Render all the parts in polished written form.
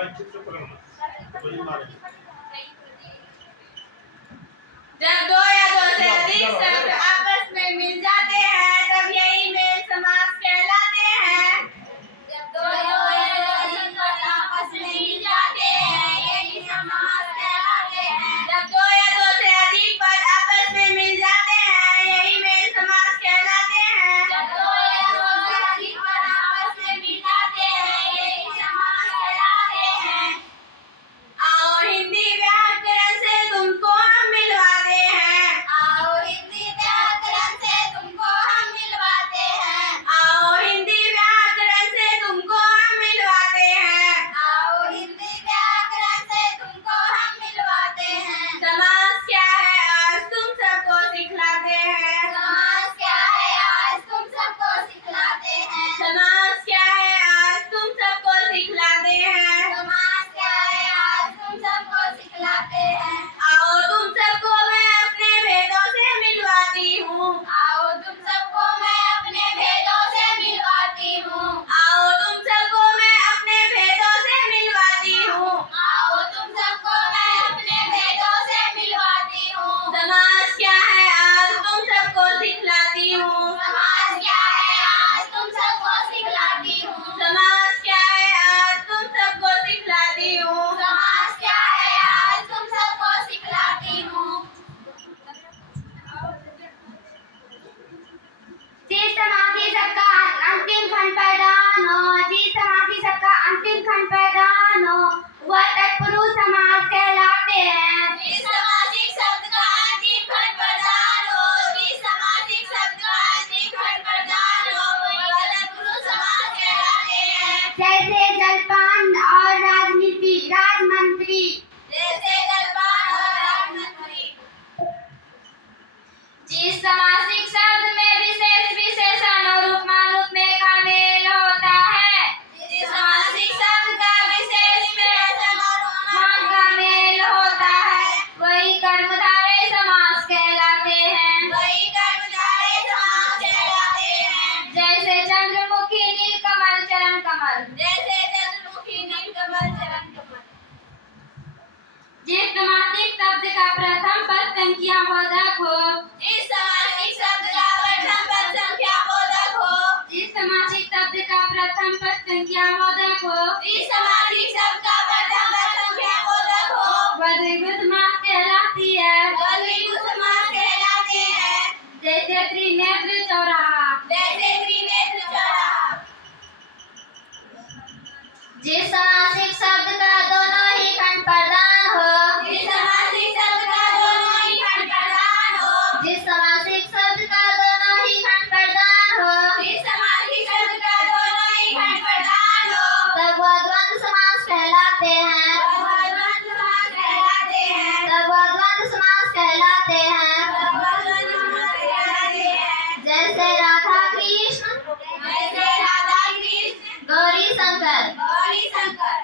जब दो या दो से अधिक शब्द आपस में मिल जाते हैं तब यही मेल समास कहलाते हैं। जब दो या दो अधिक शब्द आपस में मिल जाते हैं यही समास कहलाते हैं। जब दो या दो से अधिक पद आपस में मिल जाते हैं यही मेल समास कहलाते हैं। जब दो या दो से अधिक पद आपस में मिल जाते हैं यही समास कहलाते हैं। आओ हिंदी व्याकरण से तुमको हम मिलवाते हैं। आओ हिंदी व्याकरण से तुमको हम मिलवाते हैं। आओ हिंदी व्याकरण से तुमको हम मिलवाते हैं। आओ हिंदी व्याकरण से तुमको हम मिलवाते हैं। समास क्या है आज तुम सबको सिखलाते हैं। समास क्या है आज तुम सबको सिखलाते हैं। समास क्या है आज तुम सबको सिखलाते हैं। समास क्या है आज तुम सबको सिखलाते हैं। आओ तुम सबको मैं अपने भेदों से मिलवाती हूँ। आओ तुम सबको मैं अपने भेदों से मिलवाती हूँ। आओ तुम सबको मैं अपने भेदों से मिलवाती हूँ। आओ तुम सबको मैं अपने भेदों से मिलवाती हूँ। समास क्या है आज तुम सबको सिखलाती हूँ। समास क्या है आज तुम सबको सिखलाती हूँ। समास क्या है आज तुम सबको सिखलाती हूँ। समास क्या है आज तुम सबको सिखलाती हूँ। जिस समाधि सबका अंतिम खंड पैदान हो। जिस समाधि सबका अंतिम खंड पैदान हो वह तत्पुरुष समास कहलाते हैं। जिस समाधि शब्द का अंतिम खंड पैदान हो। जिस समाधि शब्द का अंतिम खंड पैदान हो वह तत्पुरुष समास कहलाते हैं। जैसे जलपान और राजनीति राजमंत्री। जैसे जलपान और राजमंत्री। जिस समासिक शब्द में विशेष विशेषण और उपमानुपमेय का मेल होता है। जिस समासिक शब्द का विशेष विशेषण और उपमान का मेल होता है वही कर्मधारय समास कहलाते हैं। वही कर्मधारय समास कहलाते हैं। जैसे चंद्रमुखी नीलकमल चरण कमल। जैसे चंद्रमुखी नीलकमल चरण कमल। जिस समासिक शब्द का प्रथम पद संख्याबोधक हो। जिस समासिक शब्द का प्रथम पद संख्याबोधक हो। जिस समासिक शब्द का प्रथम पद संख्याबोधक हो। जिस समासिक शब्द का प्रथम पद संख्याबोधक हो वह द्विगु समास कहलाती है। वह द्विगु समास कहलाती है। जैसे त्रिनेत्र चौराहा। जैसे त्रिनेत्र चौराहा। जिस समासिक शब्द का दोनों ही खंड प्रधान हो। जिस समासिक शब्द का दोनों ही खंड प्रधान हो। जिस समासिक शब्द का दोनों ही खंड प्रधान हो। जिस समासिक शब्द का दोनों ही खंड प्रधान हो तब वह द्वंद्व समास कहलाते हैं। तब वह द्वंद्व समास कहलाते हैं। तब वह द्वंद्व समास कहलाते हैं। तब वह द्वंद्व समास कहलाते हैं। जैसे राधा कृष्ण। जैसे राधा कृष्ण। गौरी शंकर। गौरी शंकर।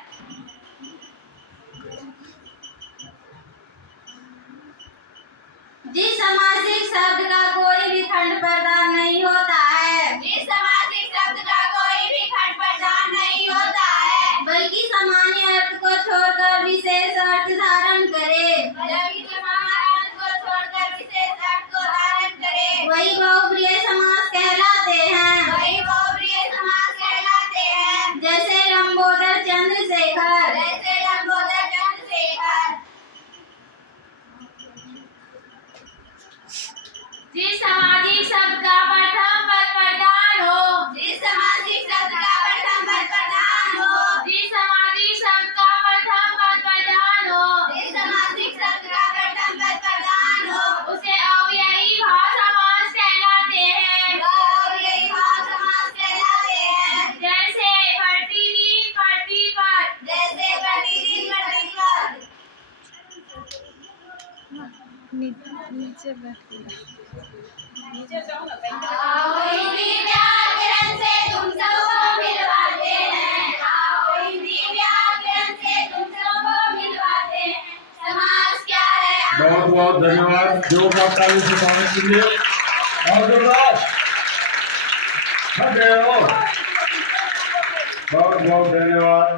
जिस समासिक शब्द का कोई भी खंड प्रधान नहीं होता है। जिस समासिक शब्द का कोई भी खंड प्रधान नहीं होता है बल्कि सामान्य अर्थ को छोड़कर विशेष अर्थ धारण करे। बल्कि सामान्य अर्थ को छोड़कर विशेष अर्थ को धारण करे वही बहुप्रिय समास कहलाते हैं। वही बहुप्रिय समास कहलाते हैं। जैसे लंबोदर चंद्रशेखर। जैसे लंबोदर चंद्रशेखर। जिस समासिक शब्द का प्रथम पद प्रधान हो। जिस समासिक शब्द का प्रथम पद प्रधान हो। जिस समासिक शब्द का प्रथम पद प्रधान हो। जिस समासिक शब्द का प्रथम पद प्रधान हो उसे अव्ययी भाव समास कहलाते हैं। अव्ययी भाव समास कहलाते हैं। जैसे प्रतिदिन प्रतिपद। जैसे प्रतिदिन प्रतिपद। नीचे बैठ। आओ हिंदी व्याकरण से तुम सबको मिलवाते हैं। आओ हिंदी व्याकरण से तुम सबको मिलवाते हैं। समास क्या है। बहुत बहुत धन्यवाद जो ताली से पाने के लिए। और जोरदार बहुत बहुत धन्यवाद।